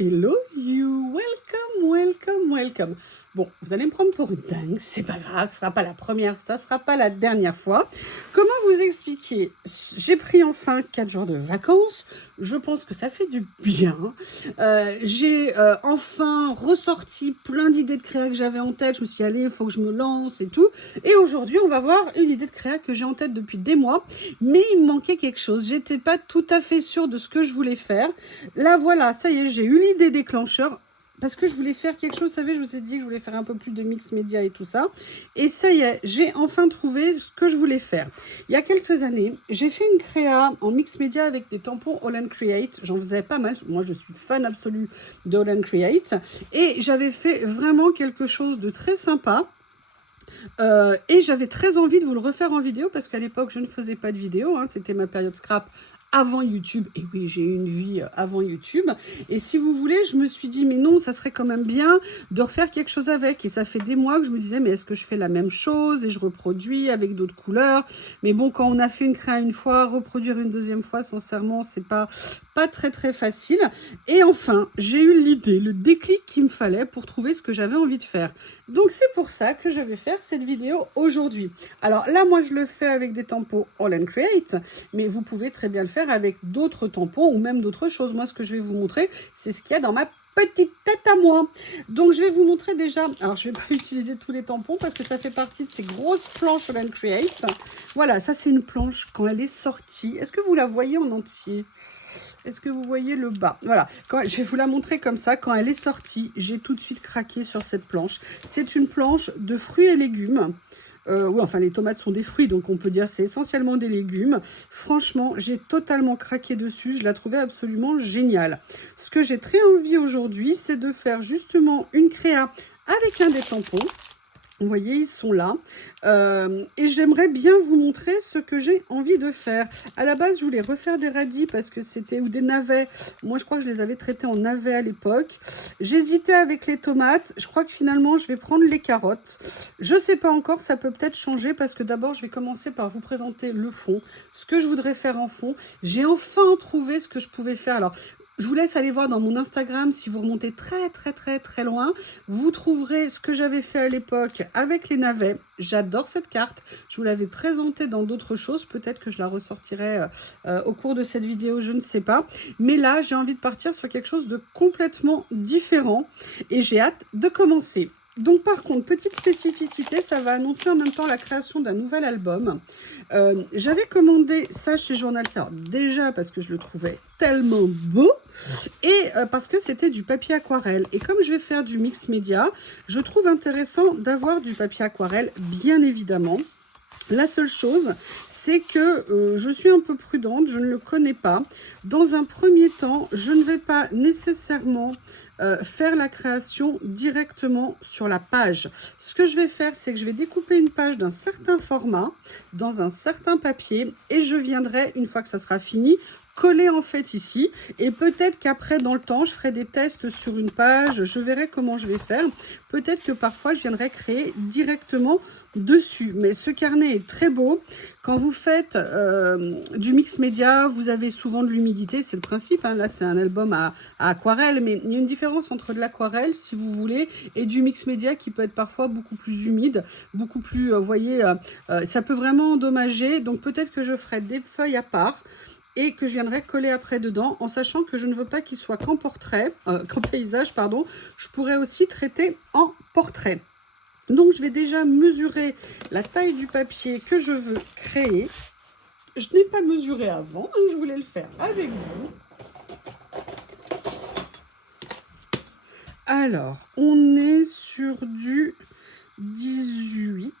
Hello you, welcome, welcome, welcome. Bon, vous allez me prendre pour une dingue, c'est pas grave, ce sera pas la première, ça sera pas la dernière fois. Comment vous expliquer? J'ai pris enfin 4 jours de vacances, je pense que ça fait du bien. J'ai enfin ressorti plein d'idées de créa que j'avais en tête, je me suis dit, allez, il faut que je me lance et tout. Et aujourd'hui, on va voir une idée de créa que j'ai en tête depuis des mois, mais il me manquait quelque chose, j'étais pas tout à fait sûre de ce que je voulais faire. Là, voilà, ça y est, j'ai eu l'idée déclencheur. Parce que je voulais faire quelque chose, vous savez, je vous ai dit que je voulais faire un peu plus de mix média et tout ça. Et ça y est, j'ai enfin trouvé ce que je voulais faire. Il y a quelques années, j'ai fait une créa en mix média avec des tampons All & Create. J'en faisais pas mal. Moi, je suis fan absolue de All & Create. Et j'avais fait vraiment quelque chose de très sympa. Et j'avais très envie de vous le refaire en vidéo parce qu'à l'époque, je ne faisais pas de vidéo. Hein, c'était ma période scrap avant YouTube. Et oui, j'ai eu une vie avant YouTube. Et si vous voulez, je me suis dit, mais non, ça serait quand même bien de refaire quelque chose avec. Et ça fait des mois que je me disais, mais est-ce que je fais la même chose et je reproduis avec d'autres couleurs? Mais bon, quand on a fait une créa une fois, reproduire une deuxième fois, sincèrement, c'est pas très facile. Et enfin, j'ai eu l'idée, le déclic qu'il me fallait pour trouver ce que j'avais envie de faire. Donc c'est pour ça que je vais faire cette vidéo aujourd'hui. Alors là, moi je le fais avec des tampons All & Create, mais vous pouvez très bien le faire avec d'autres tampons ou même d'autres choses. Moi, ce que je vais vous montrer, c'est ce qu'il y a dans ma petite tête à moi. Donc je vais vous montrer déjà, alors je vais pas utiliser tous les tampons parce que ça fait partie de ces grosses planches All & Create. Voilà, ça c'est une planche quand elle est sortie. Est-ce que vous la voyez en entier ? Est-ce que vous voyez le bas? Voilà, je vais vous la montrer comme ça. Quand elle est sortie, j'ai tout de suite craqué sur cette planche. C'est une planche de fruits et légumes. Oui, enfin, les tomates sont des fruits, donc on peut dire c'est essentiellement des légumes. Franchement, j'ai totalement craqué dessus. Je la trouvais absolument géniale. Ce que j'ai très envie aujourd'hui, c'est de faire justement une créa avec un des tampons. Vous voyez, ils sont là. Et j'aimerais bien vous montrer ce que j'ai envie de faire. À la base, je voulais refaire des radis parce que c'était, ou des navets. Moi, je crois que je les avais traités en navets à l'époque. J'hésitais avec les tomates. Je crois que finalement, je vais prendre les carottes. Je ne sais pas encore, ça peut peut-être changer parce que d'abord, je vais commencer par vous présenter le fond. Ce que je voudrais faire en fond. J'ai enfin trouvé ce que je pouvais faire. Alors, je vous laisse aller voir dans mon Instagram, si vous remontez très loin, vous trouverez ce que j'avais fait à l'époque avec les navets. J'adore cette carte, je vous l'avais présentée dans d'autres choses, peut-être que je la ressortirai au cours de cette vidéo, je ne sais pas. Mais là, j'ai envie de partir sur quelque chose de complètement différent et j'ai hâte de commencer. Donc par contre, petite spécificité, ça va annoncer en même temps la création d'un nouvel album. J'avais commandé ça chez Journal Serre, déjà parce que je le trouvais tellement beau et parce que c'était du papier aquarelle. Et comme je vais faire du mix média, je trouve intéressant d'avoir du papier aquarelle, bien évidemment. La seule chose, c'est que je suis un peu prudente, je ne le connais pas. Dans un premier temps, je ne vais pas nécessairement faire la création directement sur la page. Ce que je vais faire, c'est que je vais découper une page d'un certain format, dans un certain papier, et je viendrai, une fois que ça sera fini, coller en fait ici, et peut-être qu'après dans le temps je ferai des tests sur une page, je verrai comment je vais faire, peut-être que parfois je viendrai créer directement dessus, mais ce carnet est très beau. Quand vous faites du mix média, vous avez souvent de l'humidité, c'est le principe, hein. Là c'est un album à aquarelle, mais il y a une différence entre de l'aquarelle si vous voulez et du mix média qui peut être parfois beaucoup plus humide, beaucoup plus, vous voyez, ça peut vraiment endommager, donc peut-être que je ferai des feuilles à part et que je viendrai coller après dedans, en sachant que je ne veux pas qu'il soit qu'en portrait, qu'en paysage, pardon. Je pourrais aussi traiter en portrait. Donc, je vais déjà mesurer la taille du papier que je veux créer. Je n'ai pas mesuré avant, donc je voulais le faire avec vous. Alors, on est sur du 18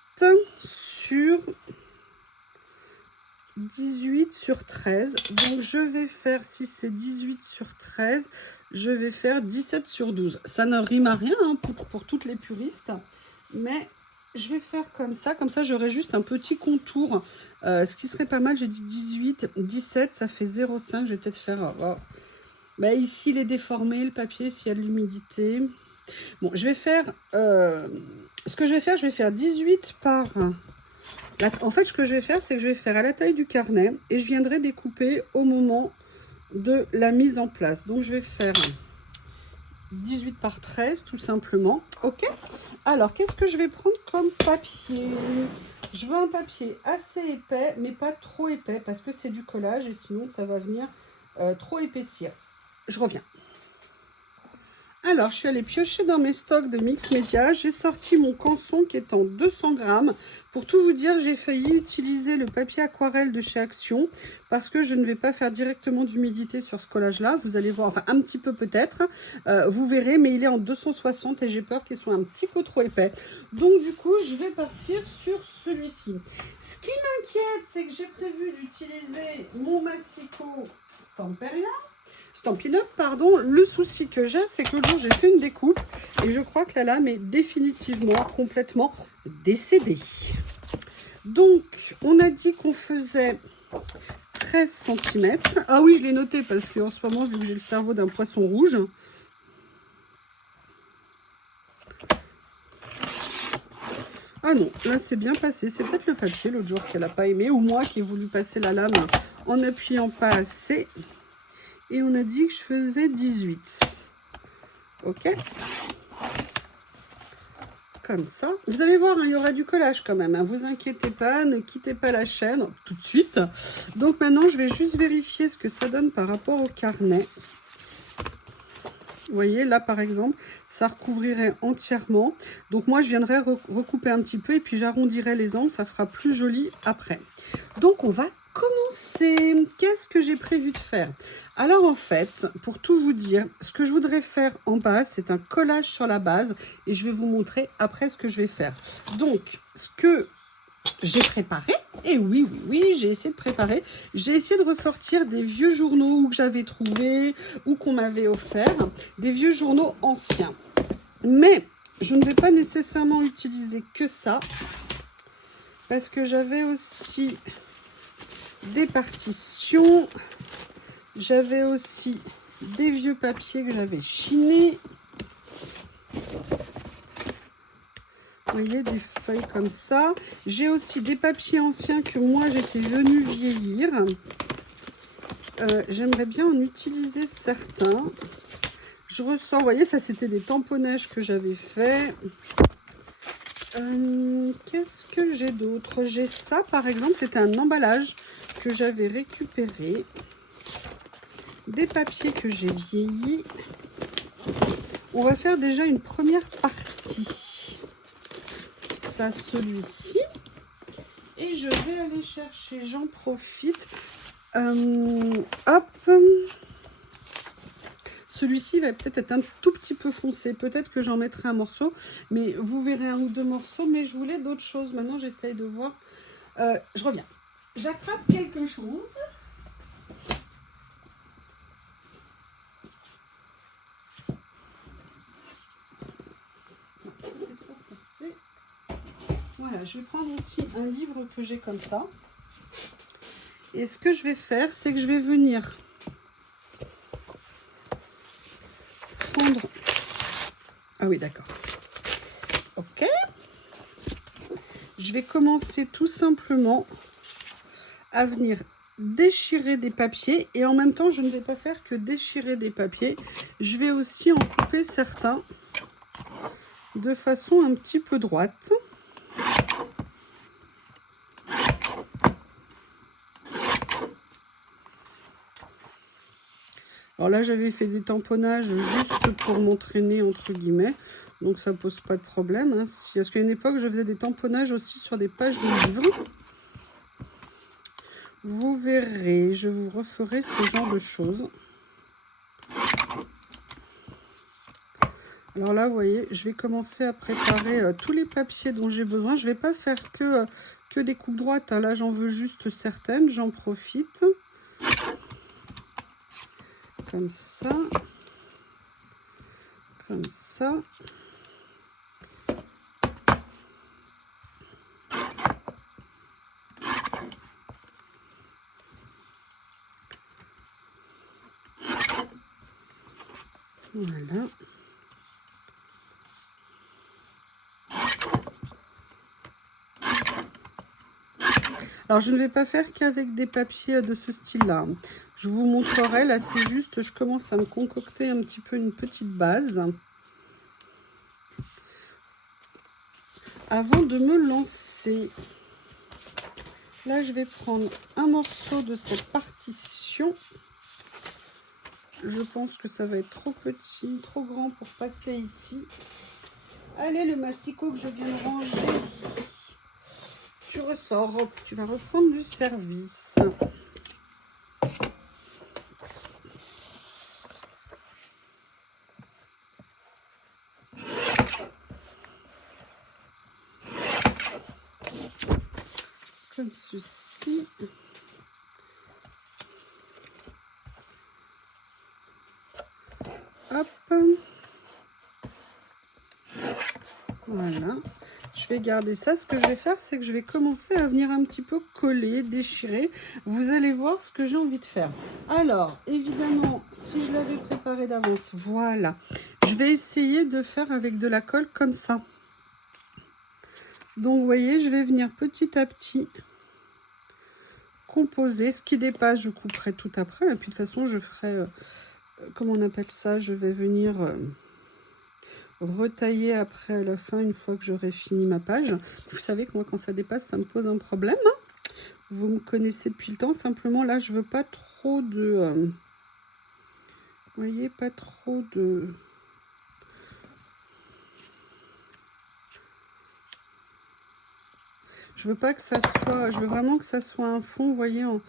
sur 13, donc je vais faire, si c'est 18 sur 13, je vais faire 17 sur 12. Ça ne rime à rien hein, pour toutes les puristes, mais je vais faire comme ça j'aurai juste un petit contour, ce qui serait pas mal. J'ai dit 18, 17, ça fait 0,5, je vais peut-être faire... Bah, ici il est déformé le papier s'il y a de l'humidité. Bon, je vais faire... ce que je vais faire 18 par... En fait, ce que je vais faire, c'est que je vais faire à la taille du carnet et je viendrai découper au moment de la mise en place. Donc, je vais faire 18 par 13 tout simplement. Ok. Alors, qu'est-ce que je vais prendre comme papier? Je veux un papier assez épais, mais pas trop épais, parce que c'est du collage et sinon ça va venir trop épaissir. Je reviens. Alors, je suis allée piocher dans mes stocks de Mix Media. J'ai sorti mon canson qui est en 200 grammes. Pour tout vous dire, j'ai failli utiliser le papier aquarelle de chez Action parce que je ne vais pas faire directement d'humidité sur ce collage-là. Vous allez voir, enfin un petit peu peut-être. Vous verrez, mais il est en 260 et j'ai peur qu'il soit un petit peu trop épais. Donc du coup, je vais partir sur celui-ci. Ce qui m'inquiète, c'est que j'ai prévu d'utiliser mon Massico Stampin' Up, pardon. Le souci que j'ai, c'est que l'autre jour, j'ai fait une découpe et je crois que la lame est définitivement complètement décédée. Donc, on a dit qu'on faisait 13 cm. Ah oui, je l'ai noté parce qu'en ce moment, vu que j'ai le cerveau d'un poisson rouge, ah non, là c'est bien passé. C'est peut-être le papier l'autre jour qu'elle n'a pas aimé ou moi qui ai voulu passer la lame en appuyant pas assez. Et on a dit que je faisais 18. Ok. Comme ça. Vous allez voir, hein, il y aura du collage quand même. Hein. Vous inquiétez pas, ne quittez pas la chaîne tout de suite. Donc maintenant, je vais juste vérifier ce que ça donne par rapport au carnet. Vous voyez, là par exemple, ça recouvrirait entièrement. Donc moi, je viendrai recouper un petit peu et puis j'arrondirai les angles. Ça fera plus joli après. Donc on va commencer. Qu'est-ce que j'ai prévu de faire? Alors en fait, pour tout vous dire, ce que je voudrais faire en bas, c'est un collage sur la base et je vais vous montrer après ce que je vais faire. Donc, ce que j'ai préparé, et oui, j'ai essayé de préparer, j'ai essayé de ressortir des vieux journaux que j'avais trouvés ou qu'on m'avait offert, des vieux journaux anciens. Mais je ne vais pas nécessairement utiliser que ça, parce que j'avais aussi des partitions, j'avais aussi des vieux papiers que j'avais chinés. Vous voyez, des feuilles comme ça. J'ai aussi des papiers anciens que moi j'étais venue vieillir. J'aimerais bien en utiliser certains. Je ressens, vous voyez, ça c'était des tamponnages que j'avais fait. Qu'est-ce que j'ai d'autre? J'ai ça par exemple, c'était un emballage que j'avais récupéré. Des papiers que j'ai vieillis. On va faire déjà une première partie. Ça, celui-ci. Et je vais aller chercher, j'en profite. Hop. Celui-ci va peut-être être un tout petit peu foncé. Peut-être que j'en mettrai un morceau. Mais vous verrez un ou deux morceaux. Mais je voulais d'autres choses. Maintenant, j'essaye de voir. Je reviens. J'attrape quelque chose. Voilà, je vais prendre aussi un livre que j'ai comme ça. Et ce que je vais faire, c'est que je vais venir prendre... Ah oui, d'accord. Ok. Je vais commencer tout simplement à venir déchirer des papiers. Et en même temps, je ne vais pas faire que déchirer des papiers. Je vais aussi en couper certains de façon un petit peu droite. Alors là, j'avais fait des tamponnages juste pour m'entraîner, entre guillemets. Donc, ça pose pas de problème. Hein. Parce qu'à une époque, je faisais des tamponnages aussi sur des pages de livres. Vous verrez, je vous referai ce genre de choses. Alors là, vous voyez, je vais commencer à préparer tous les papiers dont j'ai besoin. Je ne vais pas faire que des coupes droites. Hein. Là, j'en veux juste certaines. J'en profite. Comme ça. Comme ça. Voilà. Alors, je ne vais pas faire qu'avec des papiers de ce style-là. Je vous montrerai. Là, c'est juste, je commence à me concocter un petit peu une petite base. Avant de me lancer, là, je vais prendre un morceau de cette partition. Je pense que ça va être trop petit, trop grand pour passer ici. Allez, le massicot que je viens de ranger. Tu ressors, hop, tu vas reprendre du service. Comme ceci. Hop. Voilà. Je vais garder ça. Ce que je vais faire, c'est que je vais commencer à venir un petit peu coller, déchirer. Vous allez voir ce que j'ai envie de faire. Alors, évidemment, si je l'avais préparé d'avance, voilà. Je vais essayer de faire avec de la colle comme ça. Donc, vous voyez, je vais venir petit à petit composer. Ce qui dépasse, je couperai tout après. Et puis, de toute façon, je ferai, comment on appelle ça? Je vais venir retailler après à la fin, une fois que j'aurai fini ma page. Vous savez que moi, quand ça dépasse, ça me pose un problème. Vous me connaissez depuis le temps. Simplement, là, je veux pas trop de... vous voyez, pas trop de... Je veux pas que ça soit... Je veux vraiment que ça soit un fond, vous voyez, en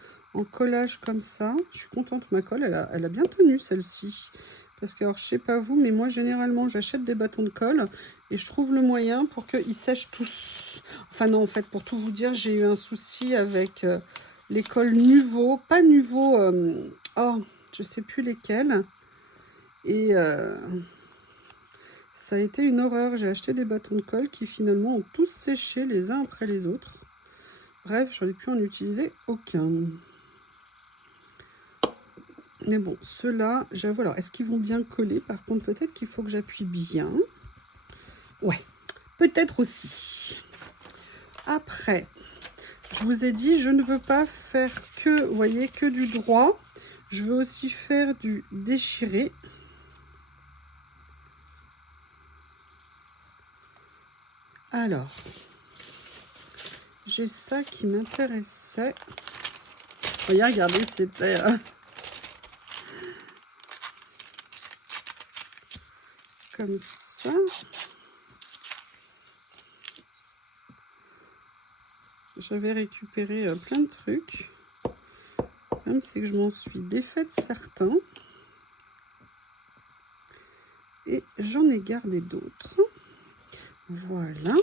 collage comme ça. Je suis contente. Ma colle, elle a bien tenu, celle-ci. Parce que, alors, je sais pas vous, mais moi, généralement, j'achète des bâtons de colle et je trouve le moyen pour qu'ils sèchent tous. Enfin, non, en fait, pour tout vous dire, j'ai eu un souci avec les colles Nuvo. Pas Nuvo, oh, je sais plus lesquelles. Et ça a été une horreur. J'ai acheté des bâtons de colle qui, finalement, ont tous séché les uns après les autres. Bref, j'en ai pu en utiliser aucun. Mais bon, ceux-là, j'avoue, alors, est-ce qu'ils vont bien coller? Par contre, peut-être qu'il faut que j'appuie bien. Ouais, peut-être aussi. Après, je vous ai dit, je ne veux pas faire que, vous voyez, que du droit. Je veux aussi faire du déchiré. Alors, j'ai ça qui m'intéressait. Voyez, regardez, c'était... comme ça. J'avais récupéré plein de trucs. Le problème, c'est que je m'en suis défaite certains. Et j'en ai gardé d'autres. Voilà.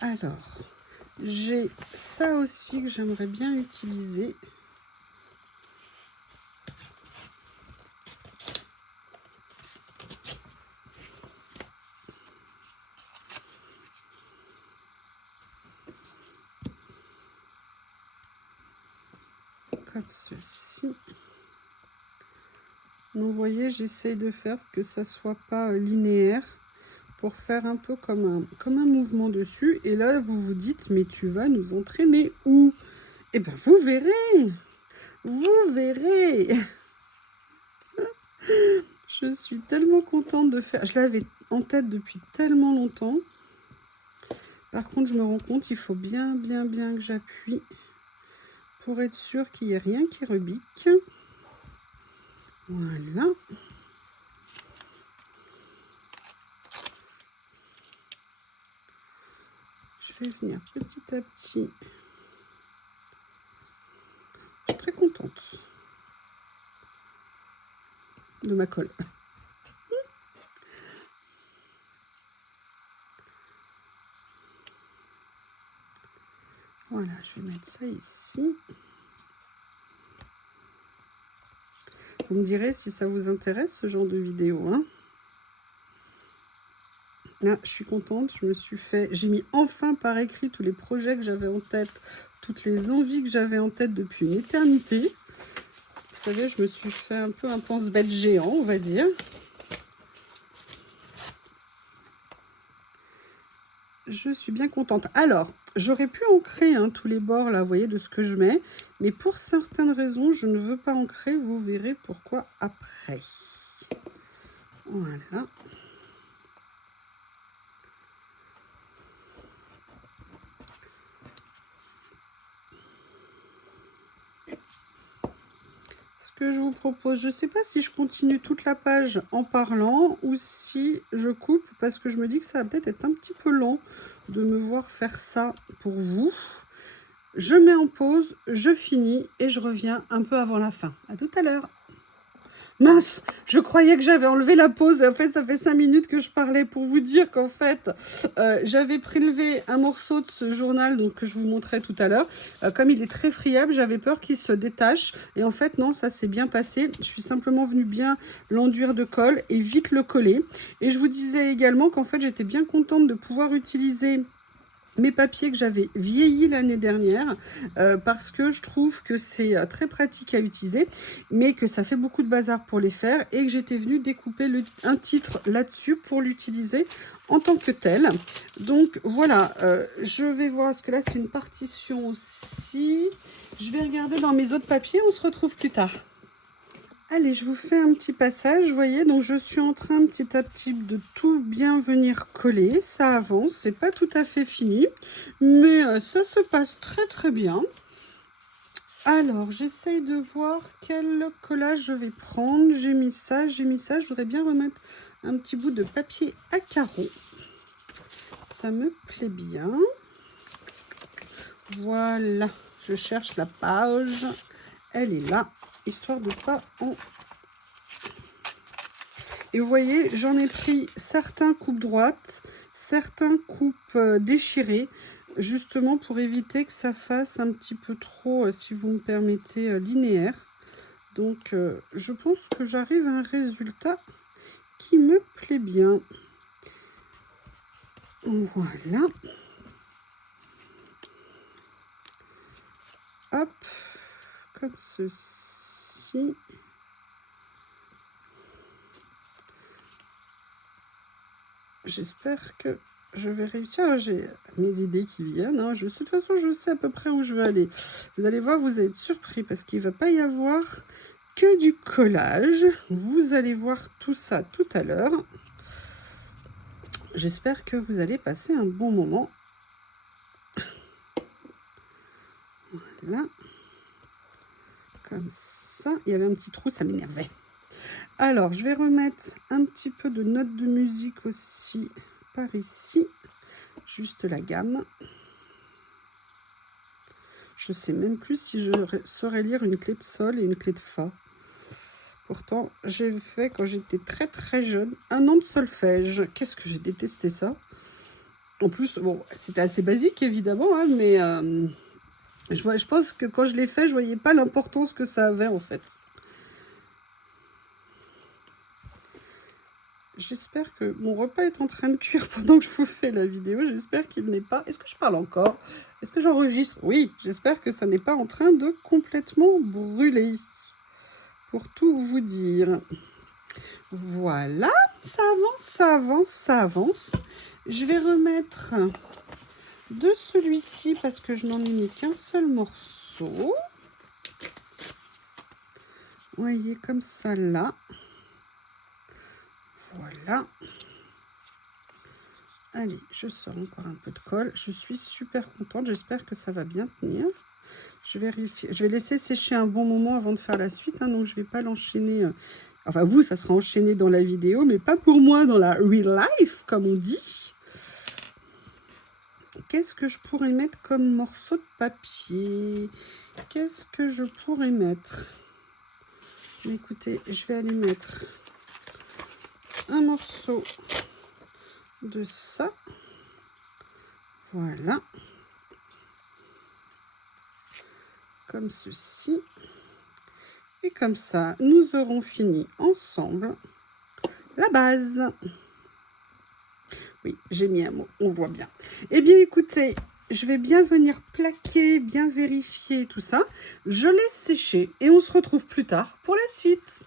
Alors, j'ai ça aussi que j'aimerais bien utiliser. Comme ceci. Donc, vous voyez, j'essaye de faire que ça soit pas linéaire pour faire un peu comme un mouvement dessus. Et là, vous vous dites, mais tu vas nous entraîner où? Eh bien, vous verrez. Vous verrez. Je suis tellement contente de faire. Je l'avais en tête depuis tellement longtemps. Par contre, je me rends compte, il faut bien que j'appuie pour être sûr qu'il n'y ait rien qui rebique. Voilà. Je vais venir petit à petit. Je suis très contente de ma colle. Voilà, je vais mettre ça ici. Vous me direz si ça vous intéresse, ce genre de vidéo, hein. Là, je suis contente, j'ai mis enfin par écrit tous les projets que j'avais en tête, toutes les envies que j'avais en tête depuis une éternité. Vous savez, je me suis fait un peu un pense-bête géant, on va dire. je suis bien contente. Alors, j'aurais pu ancrer hein, tous les bords, là, vous voyez, de ce que je mets. Mais pour certaines raisons, je ne veux pas ancrer. Vous verrez pourquoi après. Voilà. Ce que je vous propose, je ne sais pas si je continue toute la page en parlant ou si je coupe parce que je me dis que ça va peut-être être un petit peu long de me voir faire ça pour vous. Je mets en pause, je finis et je reviens un peu avant la fin. À tout à l'heure. Mince, je croyais que j'avais enlevé la pause. En fait, ça fait 5 minutes que je parlais pour vous dire qu'en fait, j'avais prélevé un morceau de ce journal donc, que je vous montrais tout à l'heure. Comme il est très friable, j'avais peur qu'il se détache. Et en fait, non, ça s'est bien passé. Je suis simplement venue bien l'enduire de colle et vite le coller. Et je vous disais également qu'en fait, j'étais bien contente de pouvoir utiliser mes papiers que j'avais vieillis l'année dernière parce que je trouve que c'est très pratique à utiliser mais que ça fait beaucoup de bazar pour les faire et que j'étais venue découper un titre là-dessus pour l'utiliser en tant que tel. Donc voilà, je vais voir, parce que là c'est une partition aussi. Je vais regarder dans mes autres papiers, on se retrouve plus tard. Allez, je vous fais un petit passage, vous voyez, donc je suis en train petit à petit de tout bien venir coller, ça avance, c'est pas tout à fait fini, mais ça se passe très très bien. Alors, j'essaye de voir quel collage je vais prendre, j'ai mis ça, je voudrais bien remettre un petit bout de papier à carreaux, ça me plaît bien. Voilà, je cherche la page, elle est là. Histoire de pas en... Et vous voyez, j'en ai pris certains coupes droites, certains coupes déchirées, justement pour éviter que ça fasse un petit peu trop, si vous me permettez, linéaire. Donc, je pense que j'arrive à un résultat qui me plaît bien. Voilà. Hop, comme ceci. J'espère que je vais réussir. J'ai mes idées qui viennent. Hein. De toute façon, je sais à peu près où je vais aller. Vous allez voir, vous allez être surpris parce qu'il ne va pas y avoir que du collage. Vous allez voir tout ça tout à l'heure. J'espère que vous allez passer un bon moment. Voilà. Comme ça. Il y avait un petit trou, ça m'énervait. Alors, je vais remettre un petit peu de notes de musique aussi par ici. Juste la gamme. Je ne sais même plus si je saurais lire une clé de sol et une clé de fa. Pourtant, j'ai fait quand j'étais très très jeune 1 an de solfège. Qu'est-ce que j'ai détesté ça. En plus, bon, c'était assez basique évidemment, hein, mais je pense que quand je l'ai fait, je ne voyais pas l'importance que ça avait en fait. J'espère que mon repas est en train de cuire pendant que je vous fais la vidéo. J'espère qu'il n'est pas... Est-ce que je parle encore? Est-ce que j'enregistre? Oui, j'espère que ça n'est pas en train de complètement brûler. Pour tout vous dire. Voilà, ça avance, ça avance, ça avance. Je vais remettre de celui-ci parce que je n'en ai mis qu'un seul morceau. Vous voyez, comme ça là. Voilà. Allez, je sors encore un peu de colle. Je suis super contente. J'espère que ça va bien tenir. Je vérifie. Je vais laisser sécher un bon moment avant de faire la suite. Hein, donc, je ne vais pas l'enchaîner. Enfin, vous, ça sera enchaîné dans la vidéo, mais pas pour moi dans la real life, comme on dit. Qu'est-ce que je pourrais mettre comme morceau de papier? Qu'est-ce que je pourrais mettre? Écoutez, je vais aller mettre un morceau de ça. Voilà. Comme ceci. Et comme ça, nous aurons fini ensemble la base. Oui, j'ai mis un mot, on voit bien. Eh bien, écoutez, je vais bien venir plaquer, bien vérifier tout ça. Je laisse sécher et on se retrouve plus tard pour la suite.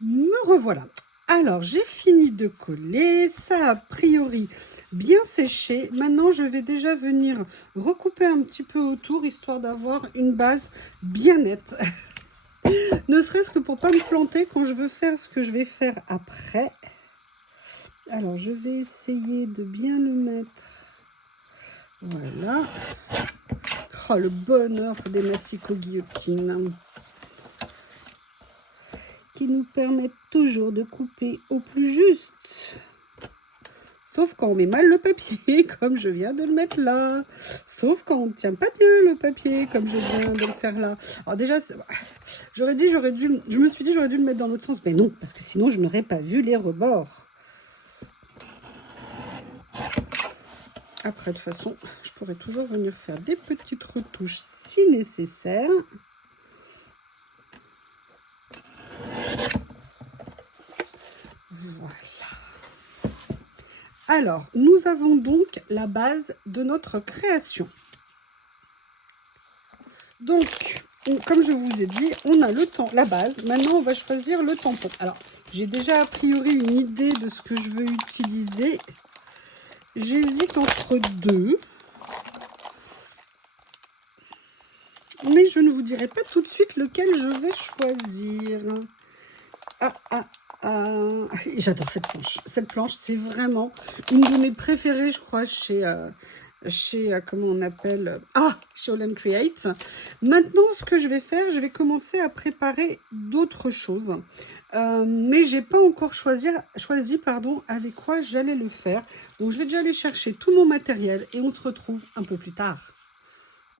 Me revoilà. Alors, j'ai fini de coller. Ça, a priori, bien séché. Maintenant, je vais déjà venir recouper un petit peu autour, histoire d'avoir une base bien nette. Ne serait-ce que pour pas me planter quand je veux faire ce que je vais faire après. Alors, je vais essayer de bien le mettre. Voilà. Oh, le bonheur des massicot-guillotines qui nous permettent toujours de couper au plus juste. Sauf quand on met mal le papier, comme je viens de le mettre là. Sauf quand on ne tient pas bien le papier, comme je viens de le faire là. Alors déjà, je me suis dit, j'aurais dû le mettre dans l'autre sens. Mais non, parce que sinon, je n'aurais pas vu les rebords. Après, de toute façon, je pourrais toujours venir faire des petites retouches si nécessaire. Voilà. Alors, nous avons donc la base de notre création. Donc, comme je vous ai dit, on a la base. Maintenant, on va choisir le tampon. Alors, j'ai déjà a priori une idée de ce que je veux utiliser. J'hésite entre deux. Mais je ne vous dirai pas tout de suite lequel je vais choisir. J'adore cette planche. Cette planche, c'est vraiment une de mes préférées, je crois, chez comment on appelle, chez All & Create. Maintenant, ce que je vais faire, je vais commencer à préparer d'autres choses. Mais j'ai pas encore choisi avec quoi j'allais le faire. Donc, je vais déjà aller chercher tout mon matériel et on se retrouve un peu plus tard.